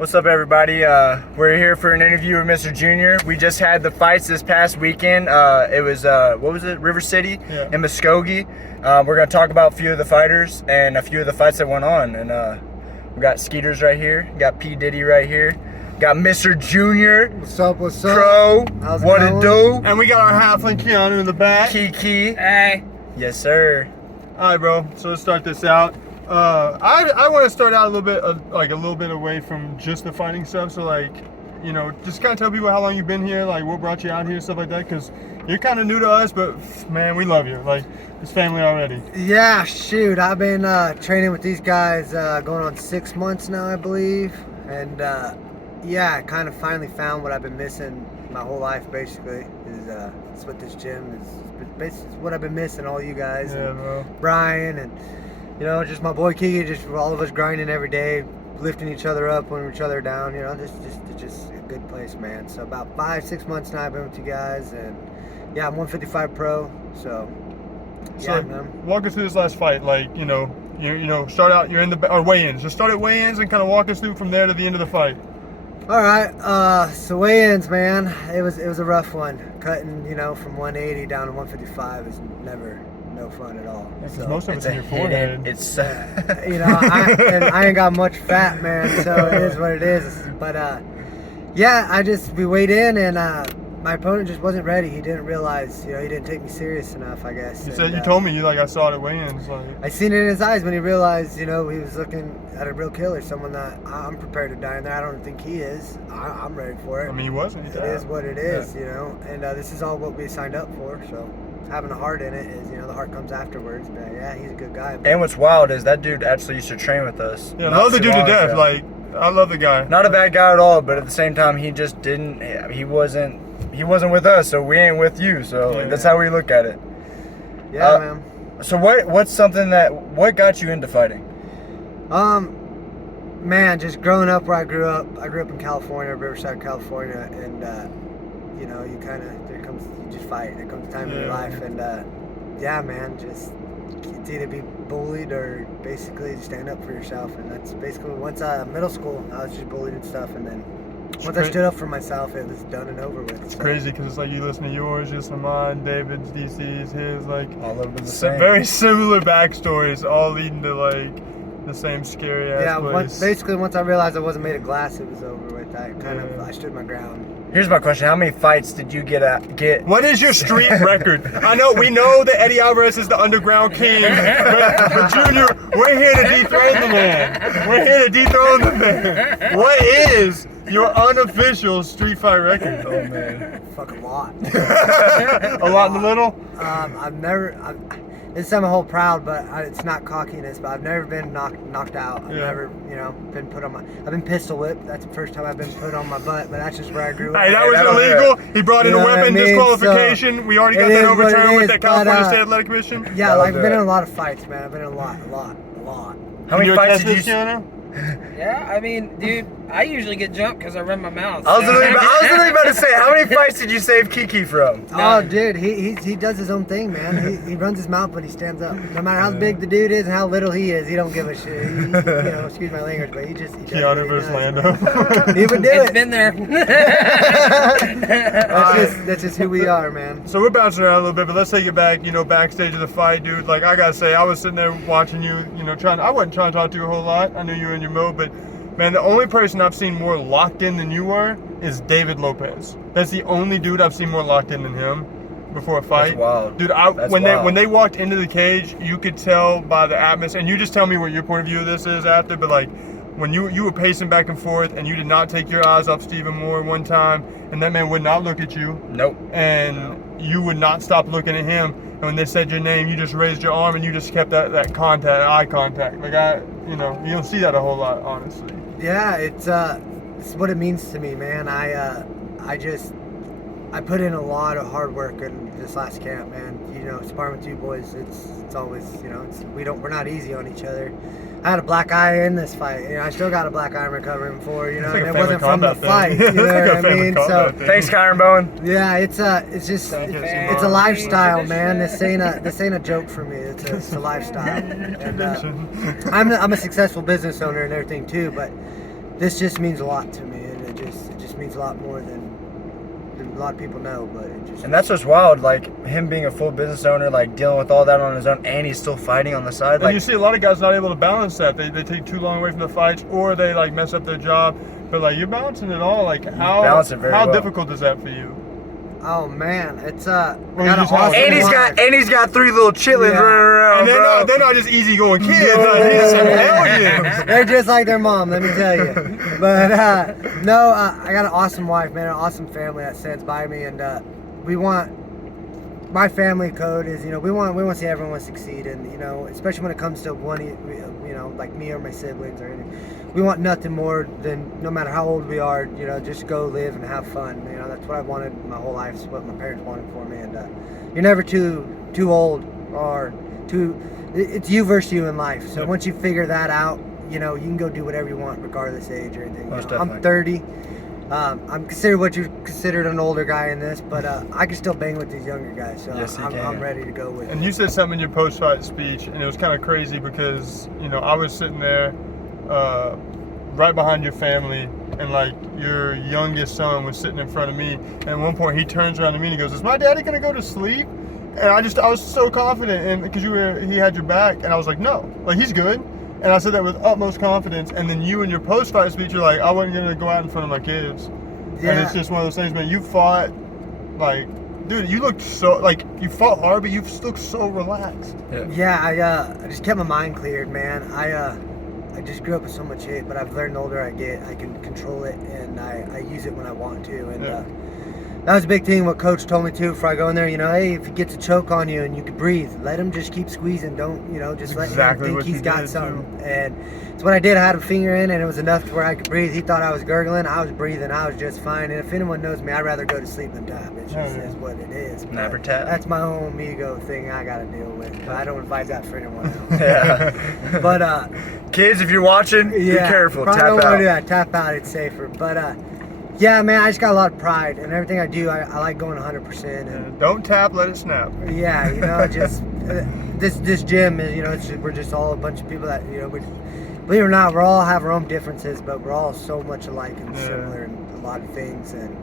What's up, everybody? We're here for an interview with Mr. Junior. We just had the fights this past weekend. It was, what was it? River City and Muskogee. We're going to talk about a few of the fighters and a few of the fights that went on. And we got Skeeters right here. Got P. Diddy right here. Got Mr. Junior. What's up, what's up? Crow. How's it What going? it do? And we got our halfling Keanu in the back. Kiki. Hey. Yes, sir. All right, bro. So let's start this out. I want to start out a little bit away from just the fighting stuff. So just kind of tell people how long you've been here, like what brought you out here, stuff like that. Because you're kind of new to us, but man, we love you. Like it's family already. Yeah, shoot. I've been training with these guys going on 6 months now, I believe. And I kind of finally found what I've been missing my whole life, basically. It's what this gym is. Basically, it's what I've been missing, all you guys. Yeah, and bro. Brian and just my boy Kiki, just all of us grinding every day, lifting each other up, putting each other down. It's just a good place, man. So about 5-6 months now I've been with you guys, and yeah, I'm 155 pro. So yeah, man. Walk us through this last fight. Start out. You're in the weigh-ins. Just start at weigh-ins and kind of walk us through from there to the end of the fight. All right, so weigh-ins, man. It was a rough one. Cutting, from 180 down to 155 is never no fun at all. Yeah, so most of it's in your forehead. It's I ain't got much fat, man. So it is what it is. But we weighed in, and my opponent just wasn't ready. He didn't realize, he didn't take me serious enough, I guess. You told me I saw it at weigh-ins. I seen it in his eyes when he realized, he was looking at a real killer, someone that I'm prepared to die in there. I don't think he is. I'm ready for it. I mean, he wasn't. It is what it is, and this is all what we signed up for. So having a heart in it is, the heart comes afterwards. But yeah, he's a good guy. And what's wild is that dude actually used to train with us. Yeah, I love the dude to death. I love the guy. Not a bad guy at all, but at the same time, he just didn't. He wasn't with us, so we ain't with you. So that's how we look at it. Yeah, man. So what got you into fighting? Man, just growing up where I grew up in California, Riverside, California, and you just fight. There comes a time in your life, and man, just it's either be bullied or basically stand up for yourself, and that's basically once middle school I was just bullied and stuff, and then once I stood up for myself, it was done and over with. It's crazy because it's like you listen to yours, you listen to mine, David's, DC's, his, all over the same. Very similar backstories, all leading to the same scary ass place. Once I realized I wasn't made of glass, it was over with. I stood my ground. Here's my question: how many fights did you get? What is your street record? We know that Eddie Alvarez is the underground king, but Junior, we're here to dethrone the man. We're here to dethrone the man. What is your unofficial street fight record? Oh man, fucking lot. A lot in the middle. It's I'm a whole proud, but it's not cockiness. But I've never been knocked out. I've never, been put on I've been pistol whipped. That's the first time I've been put on my butt. But that's just where I grew up. Hey, that was illegal. He brought in a weapon disqualification. So we already got that overturned with that California State Athletic Commission. Yeah, I've been in a lot of fights, man. I've been in a lot. How many fights did you? Yeah, I mean, dude, I usually get jumped because I run my mouth. I was literally about to say, how many fights did you save Kiki from? Oh, dude, he does his own thing, man. He runs his mouth, but he stands up. No matter how big the dude is and how little he is, he don't give a shit. Excuse my language, but he Keanu versus Lando. He would do it. It's been there. That's just who we are, man. So we're bouncing around a little bit, but let's take it back, backstage of the fight, dude. Like, I gotta say, I was sitting there watching you, I wasn't trying to talk to you a whole lot. I knew you were in your mode, but man, the only person I've seen more locked in than you were is David Lopez. That's the only dude I've seen more locked in than him before a fight. That's wild. Dude, when they walked into the cage, you could tell by the atmosphere, and you just tell me what your point of view of this is after, but when you were pacing back and forth and you did not take your eyes off Stephen Moore one time, and that man would not look at you. Nope. And you would not stop looking at him. And when they said your name, you just raised your arm and you just kept that eye contact. You don't see that a whole lot, honestly. Yeah, it's what it means to me, man. I put in a lot of hard work in this last camp, man. Sparring with you boys, it's always, we're not easy on each other. I had a black eye in this fight. I still got a black eye I'm recovering for, and it wasn't from the fight. You know what I mean? So thanks, Kyron Bowen. Yeah, it's a lifestyle, man. This ain't a joke for me. It's a lifestyle. And, I'm a successful business owner and everything too, but this just means a lot to me, and it just means a lot more than a lot of people know. But it just And that's what's wild, like him being a full business owner, like dealing with all that on his own, and he's still fighting on the side. And Like you see a lot of guys not able to balance that. They take too long away from the fights, or they like mess up their job. But like you're balancing it all. Like balance it very how well. difficult is that for you? oh man, it's Well, got you an just have- awesome and he's got 3 little chitlins Yeah. running around, And bro. they're not just easygoing kids. Like, these are hellions. They're just like their mom, let me tell you. But no, I got an awesome wife, man, an awesome family that stands by me, and we want. My family code is, you know, we want to see everyone succeed, and you know, especially when it comes to one, you know, like me or my siblings or anything. We want nothing more than, no matter how old we are, you know, just go live and have fun. You know, that's what I wanted my whole life. It's what my parents wanted for me, and you're never too old or too. It's you versus you in life. So once you figure that out, you know, you can go do whatever you want, regardless of age or anything. You Most know, I'm definitely. 30. I'm considered what you considered an older guy in this, but I can still bang with these younger guys. So Yes, you I'm can. ready to go with it. And you said something in your post-fight speech, and it was kind of crazy because, you know, I was sitting there right behind your family, and like your youngest son was sitting in front of me. And at one point, he turns around to me and he goes, "Is my daddy gonna go to sleep?" And I was so confident, and because he had your back, and I was like, "No, like he's good." And I said that with utmost confidence. And then you in your post-fight speech, you're like, "I wasn't gonna go out in front of my kids." Yeah. And it's just one of those things, man. You fought, like, dude, you looked so, like, you fought hard, but you looked so relaxed. Yeah, I just kept my mind cleared, man. I just grew up with so much hate, but I've learned the older I get, I can control it, and I use it when I want to. And that was a big thing. What Coach told me too before I go in there, you know, hey, if he gets a choke on you and you can breathe, let him just keep squeezing. Don't, you know, just let Exactly him what think you he's got did, something. too. And it's what I did. I had a finger in, and it was enough to where I could breathe. He thought I was gurgling. I was breathing. I was just fine. And if anyone knows me, I'd rather go to sleep than tap. It just is what it is. But Never tap. That's my own ego thing I got to deal with. But I don't advise that for anyone else. Yeah. But Kids, if you're watching, be careful. probably Tap don't wanna out. do that. Tap out, it's safer. But yeah, man, I just got a lot of pride, and everything I do, I like going 100%. And Don't tap, let it snap. yeah, you know, just this gym is, you know, we're just all a bunch of people that, you know, believe it or not, we all have our own differences, but we're all so much alike and similar in a lot of things, and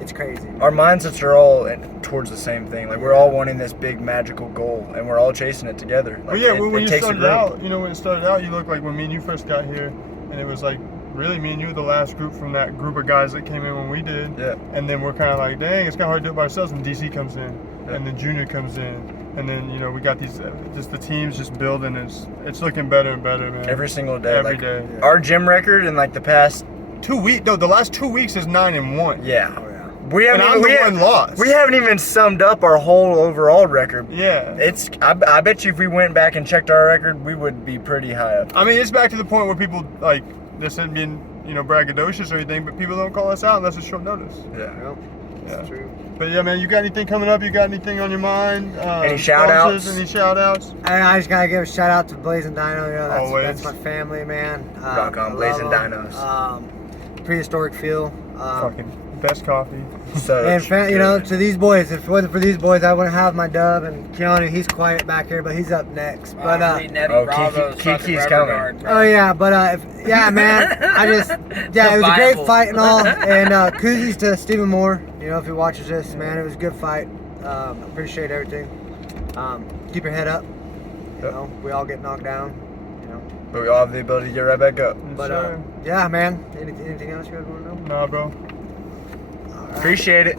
it's crazy. Our mindsets are all towards the same thing. Like we're all wanting this big magical goal, and we're all chasing it together. Like, Well, yeah, it, when it you takes a started group. out, you know, when it started out, you looked like when me and you first got here, and it was like, really, me and you were the last group from that group of guys that came in when we did. Yeah. And then we're kind of like, dang, it's kind of hard to do it by ourselves. And DC comes in, and then Junior comes in, and then, you know, we got these, just the team's just building. It's looking better and better, man. Every single day. Every like, day. Our gym record in like the past 2 weeks, no, the last 2 weeks is 9-1. Yeah. Oh, yeah. We haven't And I'm the one lost. We haven't even summed up our whole overall record. Yeah. I bet you if we went back and checked our record, we would be pretty high up. I mean, it's back to the point where people, like, this isn't being, you know, braggadocious or anything, but people don't call us out unless it's short notice. Yeah. Well, Yeah. that's true. But yeah, man, you got anything coming up? You got anything on your mind? Any shout-outs? sponsors, Any shout outs? I just gotta give a shout out to Blazing Dino. You know, Always. that's my family, man. Rock on, I Blazing love 'em. Dinos. Prehistoric feel. Fucking best coffee. So And you know, to these boys, if it wasn't for these boys, I wouldn't have my dub. And Keanu, he's quiet back here, but he's up next. But reading Eddie oh, Bravo's Kiki's fucking coming. rubber guard, bro. oh yeah, but yeah, man, I just yeah, it was a great Bible. fight and all. And koozies to Stephen Moore. You know, if he watches this, man, it was a good fight. Appreciate everything. Keep your head up. You Yep. know, we all get knocked down. You know, But we all have the ability to get right back up. but Sure. yeah, man. Anything else you guys want to know? Nah, bro. All right. Appreciate it.